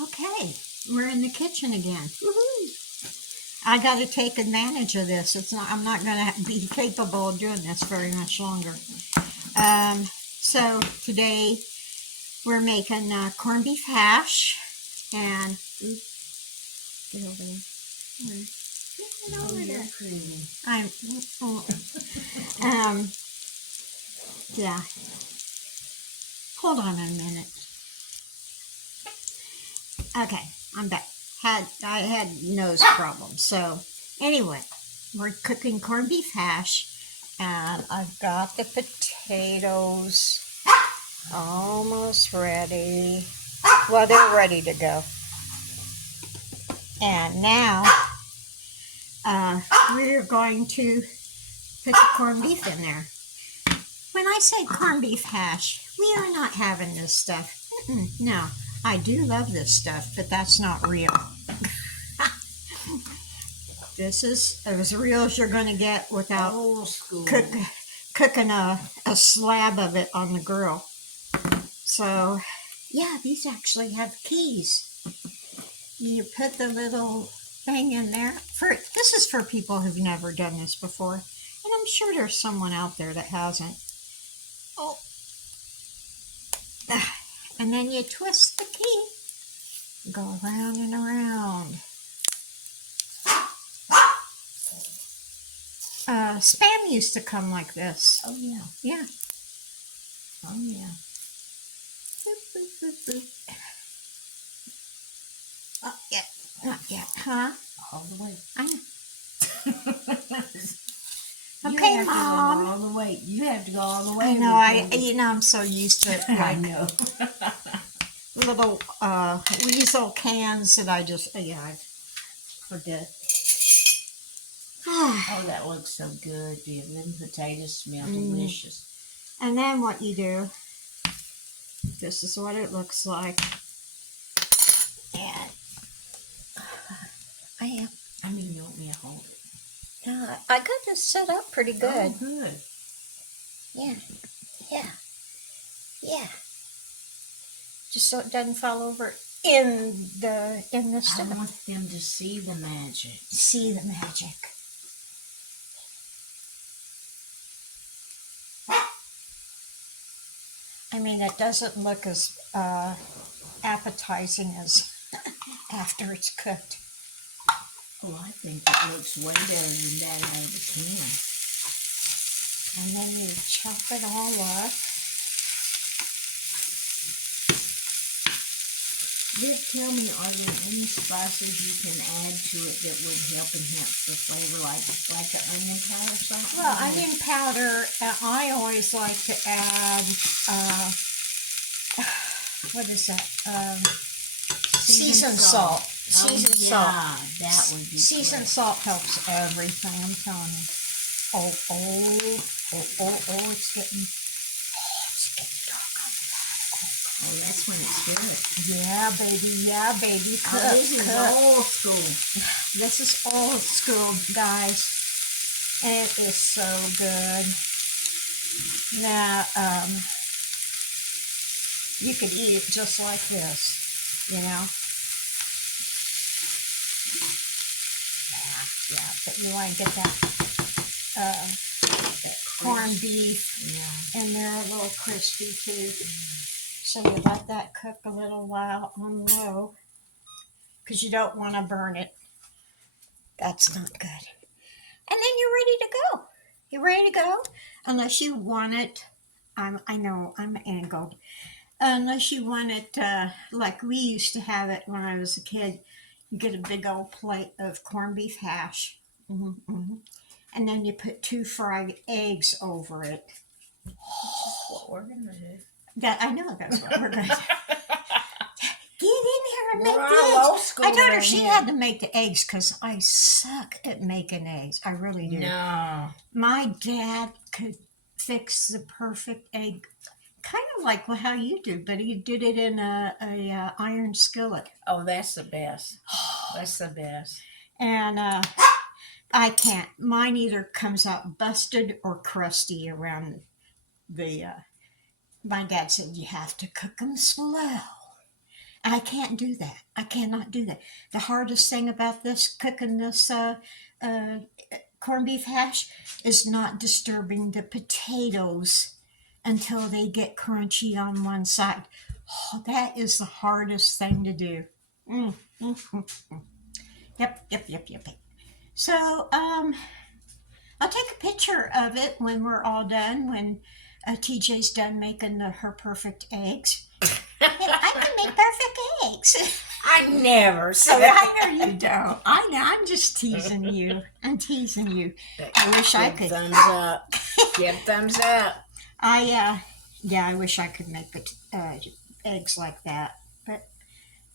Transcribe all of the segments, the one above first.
Okay, we're in the kitchen again. Woohoo! I got to take advantage of this. I'm not going to be capable of doing this very much longer. So today we're making corned beef hash, and get over there. Get over there. Yeah. Hold on a minute. Okay, I'm back. I had nose problems. So anyway, we're cooking corned beef hash, and I've got the potatoes almost ready. Well, they're ready to go. And now we're going to put the corned beef in there. When I say corned beef hash, we are not having this stuff. No, I do love this stuff, but that's not real. This is as real as you're going to get without cooking a slab of it on the grill. So, yeah, these actually have keys. You put the little thing in there. This is for people who've never done this before, and I'm sure there's someone out there that hasn't. Oh, and then you twist the key, go around and around. Spam used to come like this. Oh, yeah. Yeah. Oh, yeah. Boop, boop, boop, boop. Oh, yeah. Not yet, huh? All the way. I know. You Okay, have Mom. To go all the way. You have to go all the way. I know. I'm so used to it. I know. Little weasel cans that I forget. Oh, that looks so good, dear. Them potatoes smell delicious. And then what you do, this is what it looks like. And You want me to hold it? I got this set up pretty good. Oh, good. Yeah. Just so it doesn't fall over in the stuff. I want them to see the magic. See the magic. I mean, it doesn't look as appetizing as after it's cooked. Oh, I think it looks way better than that out of the can. And then you chop it all up. Vic, tell me, are there any spices you can add to it that would help enhance the flavor, like an onion powder or something? Well, onion powder, I always like to add, what is that? Seasoned salt. Seasoned salt. That would be Seasoned salt helps everything, I'm telling you. It's getting dark on the back. Oh, that's when it's good. Yeah, baby. Cook, this is old school. This is old school, guys. And it is so good. Now, you could eat it just like this, you know. Yeah, but you want to get that corned beef in there a little crispy too. So you let that cook a little while on low because you don't want to burn it. That's not good. And then you're ready to go. You're ready to go unless you want it. I know I'm angled. Unless you want it like we used to have it when I was a kid. You get a big old plate of corned beef hash. And then you put 2 fried eggs over it. That's what we're going to do. I know that's what we're going to do. Get in here and make the eggs. I told her she had to make the eggs because I suck at making eggs. I really do. No. My dad could fix the perfect egg, kind of like how you do, but he did it in a iron skillet. Oh, that's the best. That's the best. And I can't. Mine either comes out busted or crusty around the. My dad said you have to cook them slow. I can't do that. I cannot do that. The hardest thing about this, cooking this corned beef hash, is not disturbing the potatoes until they get crunchy on one side. Oh, that is the hardest thing to do. Mm, mm, mm, mm. Yep. So, I'll take a picture of it when we're all done, when TJ's done making her perfect eggs. I can make perfect eggs. I never said I know you don't. I know. I'm just teasing you. I'm teasing you. I wish I could. Thumbs up. Give thumbs up. I wish I could make eggs like that, but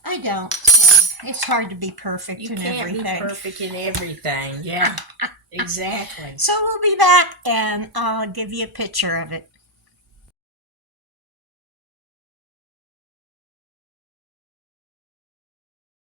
I don't. So it's hard to be perfect You in can't everything. be perfect in everything. Yeah, exactly. So we'll be back, and I'll give you a picture of it.